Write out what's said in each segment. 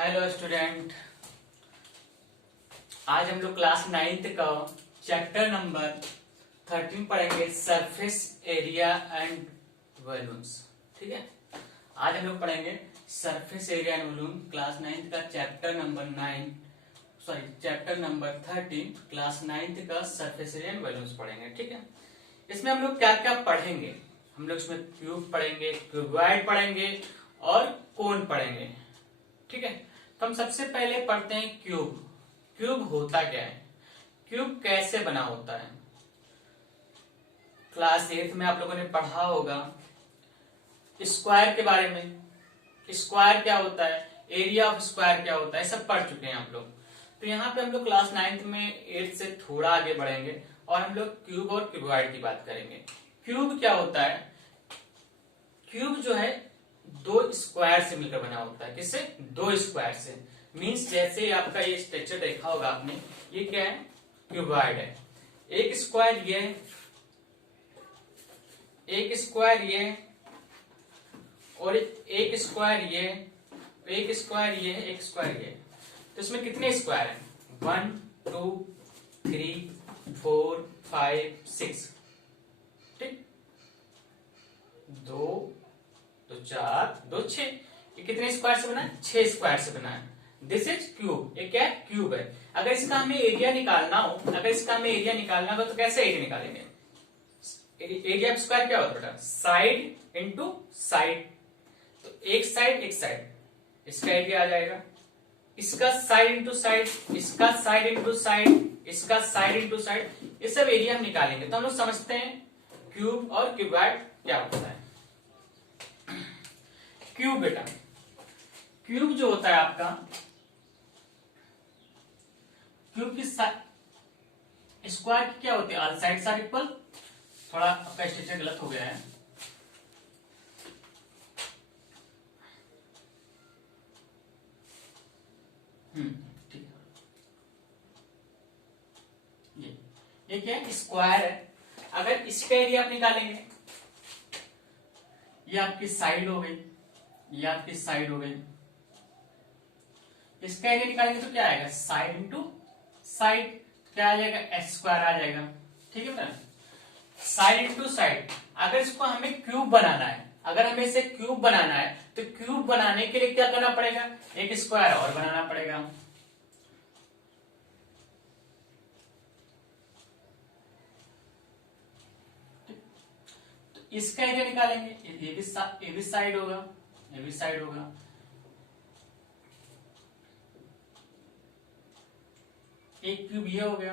Hello student. आज हम लोग क्लास 9th का चैप्टर नंबर 13 पढ़ेंगे, सरफेस एरिया एंड वॉल्यूम्स। ठीक है, आज हम लोग पढ़ेंगे surface area and volume, class 9th का चैप्टर नंबर 13, क्लास 9th का सरफेस एरिया एंड वॉल्यूम्स पढ़ेंगे। ठीक है, इसमें हम लोग क्या क्या पढ़ेंगे? हम लोग इसमें क्यूब पढ़ेंगे, क्यूबॉइड पढ़ेंगे और कोन पढ़ेंगे। ठीक है, तो हम सबसे पहले पढ़ते हैं क्यूब। क्यूब होता क्या है, क्यूब कैसे बना होता है? क्लास 8 में आप लोगों ने पढ़ा होगा स्क्वायर के बारे में। स्क्वायर क्या होता है, एरिया ऑफ स्क्वायर क्या होता है, सब पढ़ चुके हैं आप लोग। तो यहाँ पे हम लोग क्लास 9th में 8 से थोड़ा आगे बढ़ेंगे और हम लोग क्यूब और क्यूबॉइड की बात करेंगे। क्यूब क्या होता है? क्यूब जो है दो स्क्वायर से मिलकर बना होता है। किससे? दो स्क्वायर से। मींस जैसे आपका ये स्ट्रक्चर देखा होगा आपने, ये क्या है? क्यूबॉइड है। एक स्क्वायर ये, एक स्क्वायर ये और एक स्क्वायर ये, एक स्क्वायर ये, एक स्क्वायर ये। तो इसमें कितने स्क्वायर हैं? 1 2 3 4 5 6। ठीक, 2 तो 4 2 6। ये कितने स्क्वायर से बना है? 6 स्क्वायर से बना है। This is cube. ये क्या है? क्यूब है। अगर इसका हमें एरिया निकालना हो, तो कैसे एरिया निकालेंगे? एरिया ऑफ स्क्वायर क्या होता है बेटा? Side into side. तो एक साइड एक साइड, इसका एरिया आ जाएगा। इसका साइड इंटू साइड, इसका साइड इंटू साइड, इसका साइड इंटू साइड, ये सब एरिया हम निकालेंगे। तो हम लोग समझते हैं क्यूब और क्यूबॉइड क्या होता है। क्यूब बेटा, क्यूब जो होता है आपका, क्यूब की स्क्वायर की क्या होती है? All sides are equal. थोड़ा आपका स्ट्रक्चर गलत हो गया है। ठीक है, ये क्या है? स्क्वायर है। अगर इसका एरिया आप निकालेंगे, ये आपकी साइड हो गई, ये आपकी साइड हो गई। इसका एरिया निकालेंगे तो क्या आएगा? साइड इंटू साइड, क्या आ जाएगा? एच स्क्वायर आ जाएगा। ठीक है ना, साइड इंटू साइड। अगर इसको हमें क्यूब बनाना है, अगर हमें इसे क्यूब बनाना है, तो क्यूब बनाने के लिए क्या करना पड़ेगा? एक स्क्वायर और बनाना पड़ेगा। तो इसका एरिया निकालेंगे, ये भी साइड होगा, ये भी साइड होगा। एक क्यूब ये हो गया,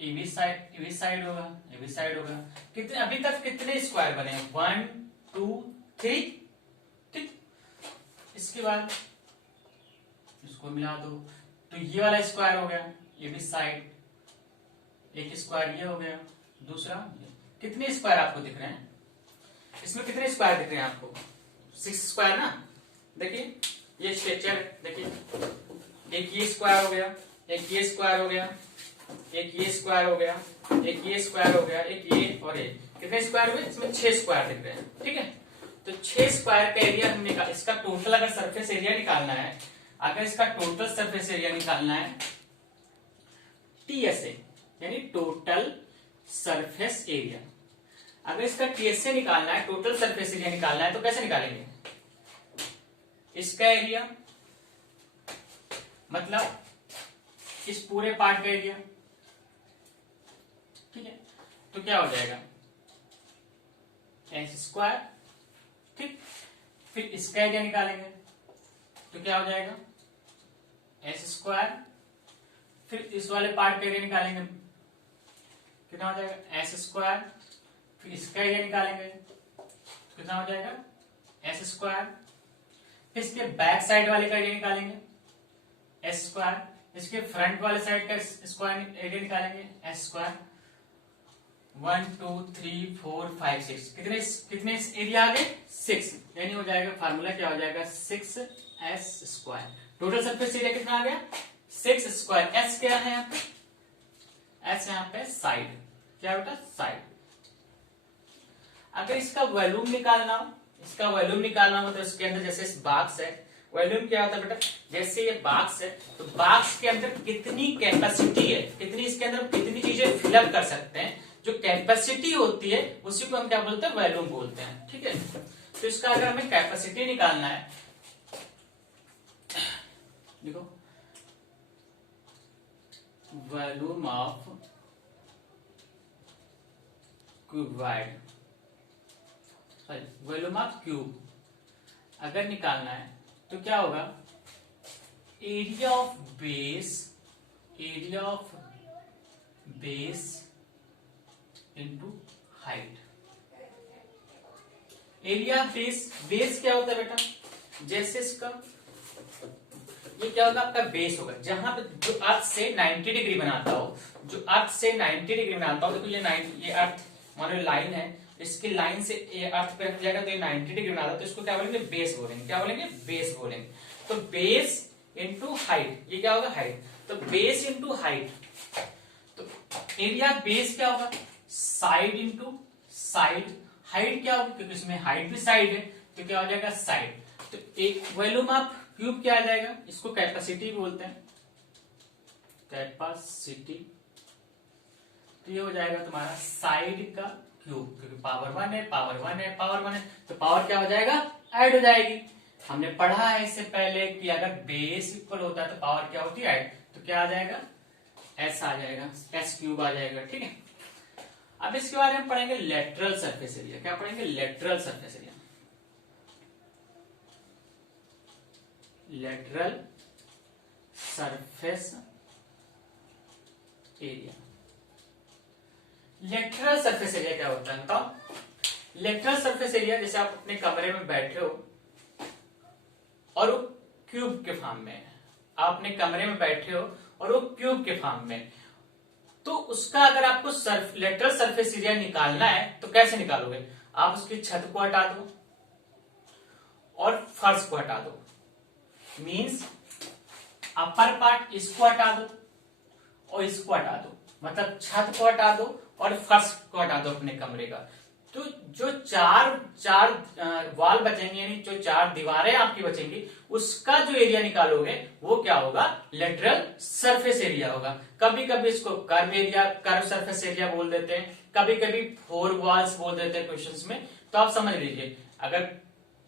ये भी साइड होगा, ये भी साइड होगा। कितने अभी तक कितने स्क्वायर बने? 1 2 3। ठीक, इसके बाद इसको मिला दो तो ये वाला स्क्वायर हो गया, ये भी साइड। एक स्क्वायर ये हो गया, दूसरा। कितने स्क्वायर आपको दिख रहे हैं? इसमें कितने स्क्वायर दिख रहे हैं आपको? 6 स्क्वायर ना। देखिए ये स्ट्रक्चर देखिए, एक ये स्क्वायर हो गया, एक ये स्क्वायर हो गया, एक ये स्क्वायर हो गया, एक ये स्क्वायर हो गया, एक ये और ये। कितने स्क्वायर हुए? इसमें 6 स्क्वायर दिख रहे हैं। ठीक है, तो 6 स्क्वायर का एरिया हमने निकाला। इसका टोटल अगर सरफेस एरिया निकालना है, अगर इसका टोटल सरफेस एरिया निकालना है, टीएसए यानी टोटल सरफेस एरिया, अगर इसका टीएसए निकालना है, टोटल सरफेस एरिया निकालना है, तो कैसे निकालेंगे? इसका एरिया मतलब इस पूरे पार्ट का एरिया। ठीक है, तो क्या हो जाएगा? H square. ठीक, फिर इसका एरिया निकालेंगे तो क्या हो जाएगा? H square. फिर इस वाले पार्ट का एरिया निकालेंगे, कितना हो जाएगा? H square. फिर इसका एरिया निकालेंगे तो कितना हो जाएगा? H square. फिर इसके बैक साइड वाले का एरिया निकालेंगे, एच स्क्वायर। इसके फ्रंट वाले साइड का स्क्वायर एरिया निकालेंगे, एच स्क्वायर। 1 2 3 4 5 6। कितने एरिया आ गए? 6। यानी हो जाएगा, फार्मूला क्या हो जाएगा? 6s square. Total surface area कितना आ गया? 6 स्क्वायर। एस क्या है यहाँ पे? एस यहाँ पे साइड। क्या बेटा? साइड। अगर इसका वॉल्यूम निकालना हो, तो इसके अंदर जैसे इस बॉक्स है, वॉल्यूम क्या होता है बेटा, जैसे ये बॉक्स है तो बॉक्स के अंदर कितनी कैपेसिटी है, कितनी इसके अंदर कितनी चीजें फिलअप कर सकते हैं, जो कैपेसिटी होती है उसी को हम क्या बोलते हैं, वॉल्यूम बोलते हैं। ठीक है, तो इसका अगर हमें कैपेसिटी निकालना है, देखो volume of cuboid, sorry volume of cube अगर निकालना है तो क्या होगा, area of base into height. Area base क्या होता है बेटा, जैसे इसका ये क्या होगा, आपका बेस होगा जहां पे जो अर्थ से 90 डिग्री बनाता हो, जो अर्थ से 90 डिग्री बनाता हो। देखो ये अर्थ मान लो लाइन है, इसकी लाइन से ये अर्थ पे रख जाएगा तो ये 90 डिग्री बनाता है, तो इसको क्या बोलेंगे, बेस बोलेंगे। क्या बोलेंगे, बेस बोलेंगे। तो बेस इंटू हाइट, ये क्या होगा, हाइट। तो बेस इंटू हाइट, तो एरिया बेस क्या होगा, साइड इंटू साइड। हाइट क्या होगी, क्योंकि इसमें हाइट भी साइड है तो क्या हो जाएगा, साइड। तो एक वॉल्यूम ऑफ क्यूब क्या आ जाएगा, इसको कैपेसिटी बोलते हैं, कैपेसिटी। तो ये हो जाएगा तुम्हारा साइड का क्यूब, क्योंकि पावर 1 है, पावर 1 है, पावर 1 है, तो पावर क्या हो जाएगा, ऐड हो जाएगी। हमने पढ़ा है इससे पहले कि अगर बेस इक्वल होता है तो पावर क्या होती है, ऐड। तो क्या आ जाएगा, एस आ जाएगा, एस क्यूब आ जाएगा। ठीक है, अब इसके बारे में पढ़ेंगे लेटरल सरफेस एरिया। क्या पढ़ेंगे, lateral surface area. Lateral surface area, lateral surface area क्या होता है बताओ। लेटरल सरफेस एरिया, जैसे आप अपने कमरे में बैठे हो और वो क्यूब के फॉर्म में है, आप अपने कमरे में बैठे हो और वो क्यूब के फॉर्म में, तो उसका अगर आपको लेटरल सरफेस एरिया निकालना है तो कैसे निकालोगे, आप उसकी छत को हटा दो और फर्श को हटा दो, मींस अपर पार्ट इसको हटा दो और इसको हटा दो, मतलब छत को हटा दो और फर्श को हटा दो अपने कमरे का। तो जो चार वॉल बचेंगे, यानी जो 4 दीवारें आपकी बचेंगी, उसका जो एरिया निकालोगे वो क्या होगा, लेटरल सरफेस एरिया होगा। कभी कभी इसको कर्व सरफेस एरिया बोल देते हैं, कभी कभी 4 वॉल्स बोल देते हैं क्वेश्चंस में। तो आप समझ लीजिए, अगर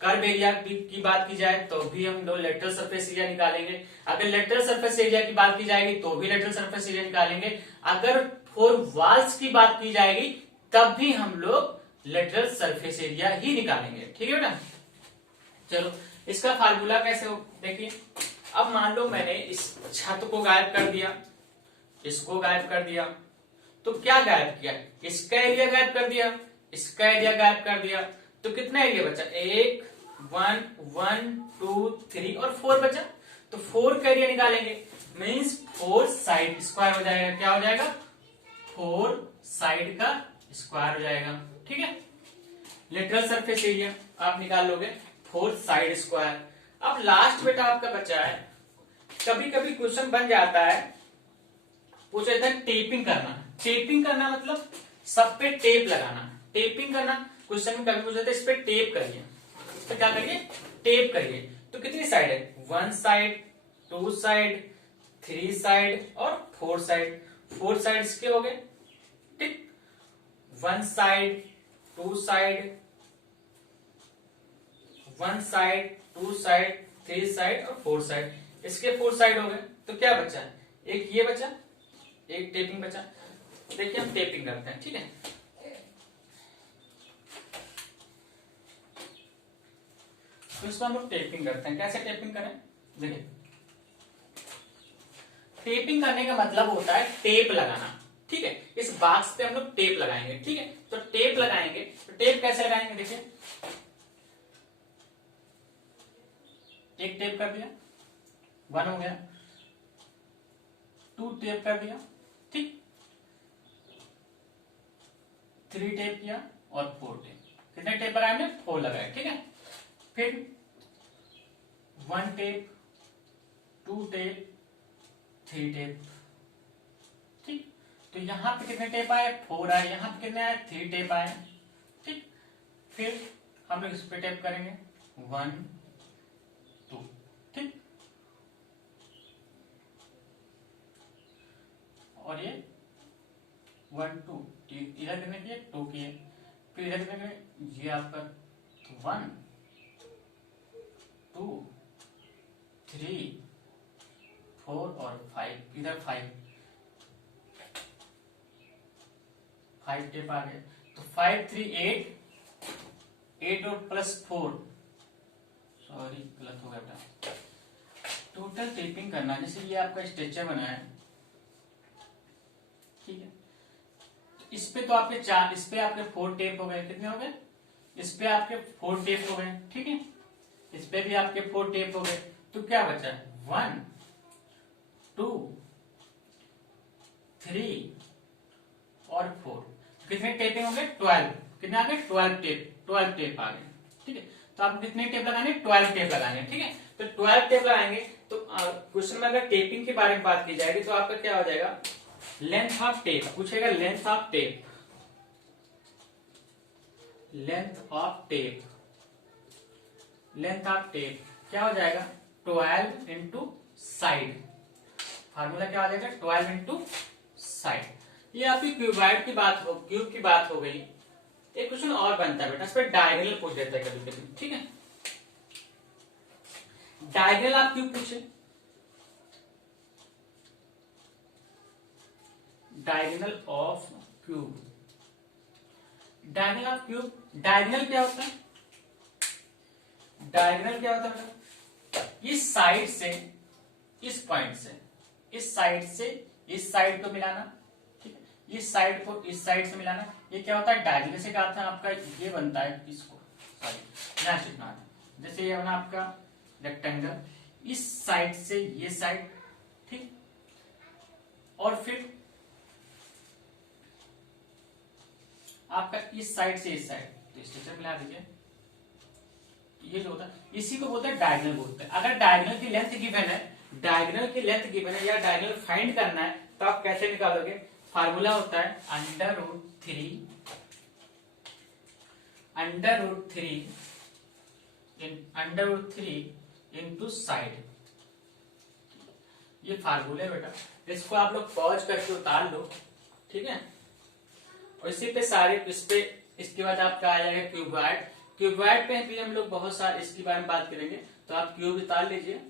कर्व एरिया की बात की जाए तो भी हम लोग लेटरल सरफेस एरिया निकालेंगे, अगर लेटरल सरफेस एरिया की बात की जाएगी तो भी लेटरल सरफेस एरिया निकालेंगे, अगर 4 वॉल्स की बात की जाएगी तब भी हम लोग लेटरल सरफेस एरिया ही निकालेंगे। ठीक है बेटा, चलो इसका फार्मूला कैसे हो देखिए। अब मान लो मैंने इस छत को गायब कर दिया, इसको गायब कर दिया, तो क्या गायब किया, इसका एरिया गायब कर दिया, इसका एरिया गायब कर दिया, तो कितना एरिया बचा, 1 1 2 3 और 4 बचा। तो 4 का एरिया निकालेंगे, मीन्स 4 साइड स्क्वायर हो जाएगा। क्या हो जाएगा, 4 साइड का स्क्वायर हो जाएगा। ठीक है, लेटरल सरफेस एरिया आप निकाल लोगे 4 साइड स्क्वायर। अब लास्ट बेटा आपका बचा है, कभी कभी क्वेश्चन बन जाता है, पूछा जाता है टेपिंग करना। टेपिंग करना मतलब सब पे टेप लगाना, टेपिंग करना क्वेश्चन में कभी पूछा जाता है, इस पे टेप करिए, इस पे क्या करिए, टेप करिए। तो कितनी साइड है, 1 साइड, 2 साइड, 3 साइड और 4 साइड। 4 साइड्स के हो गए, ठीक, 1 side, 2 side, 1 side, 2 side, 3 side और 4 साइड, इसके 4 साइड हो गए। तो क्या बचा, एक ये बचा, एक टेपिंग बचा। देखिए हम टेपिंग करते हैं, ठीक है। तो इसको हम लोग टेपिंग करते हैं, कैसे टेपिंग करें, देखिए टेपिंग करने का मतलब होता है टेप लगाना। ठीक है, इस बॉक्स पे हम लोग टेप लगाएंगे। ठीक है, तो टेप लगाएंगे, तो टेप कैसे लगाएंगे, देखिए एक टेप कर दिया, 1 हो गया, 2 टेप कर दिया, ठीक, 3 टेप किया और 4 टेप। कितने टेप लगाए हमने, 4 लगाए। ठीक है, फिर 1 टेप, 2 टेप, 3 टेप, ठीक। तो यहां पे कितने टेप आए, 4 आए, यहां पे कितने आए, 3 टेप आए, ठीक। फिर हम लोग इस पे टेप करेंगे, 1 2, ये आपका 1 2 3 4 और 5, इधर 5 टेप आ गए। तो 5 3 8 और प्लस 4, सॉरी गलत हो गया बेटा, टोटल टेपिंग करना। जैसे ये आपका स्ट्रेचर बना है, ठीक है, तो इस पे तो आपके 4, इस पे आपके 4 टेप हो गए। कितने हो गए? इस पे आपके 4 टेप हो गए, ठीक है, इस पे भी आपके 4 टेप हो गए। तो क्या बचा? 1 2 3 और 4। कितने टेपिंग हो गए? 12। कितने आ गए? 12 टेप आ गए, ठीक है। तो आप कितने टेप लगाने? 12 टेप लगाने, ठीक है। तो 12 टेप लगाएंगे तो क्वेश्चन में अगर टेपिंग के बारे में बात की जाएगी तो आपका क्या हो जाएगा? लेंथ ऑफ टेप पूछेगा, length of tape, length of tape, length of tape क्या हो जाएगा? 12 इंटू साइड। फार्मूला क्या हो जाएगा? 12 इंटू साइड। ये आपकी क्यूबॉइड की बात हो, क्यूब की बात हो गई। एक क्वेश्चन और बनता है बेटा, इस पर डायगोनल पूछ देता है कभी कभी, ठीक है। डायगोनल आप क्यूब पूछे, diagonal of cube, diagonal of cube, diagonal क्या होता है? डायगोनल क्या होता है? इस साइड से, इस पॉइंट से, इस साइड से इस साइड को मिलाना, ठीक है, इस साइड को इस साइड से मिलाना। ये क्या होता है? डायगोनल से क्या होता है? आपका ये बनता है, इसको सॉरी यहाँ लिखना है। जैसे ये बना आपका रेक्टेंगल, इस साइड से ये साइड, ठीक, और फिर आपका इस साइड से इस साइड, तो स्ट्रक्चर मिला दीजिए। ये जो होता है इसी को बोलते हैं डायगोनल बोलते हैं। अगर डायगोनल की लेंथ गिवन है, डायगोनल की लेंथ गिवन है या डायगोनल फाइंड करना है तो आप कैसे निकालोगे? फार्मूला होता है under root three into side. ये फार्मूला बेटा, इसको आप लोग पॉज करके उतार लो, ठीक है। और इसी पे सारे इस पे, इसके बाद आपका आ जाएगा क्यूबॉइड। क्यूबॉइड पे भी हम लोग बहुत सारे इसके बारे में बात करेंगे, तो आप क्यूब उतार लीजिए।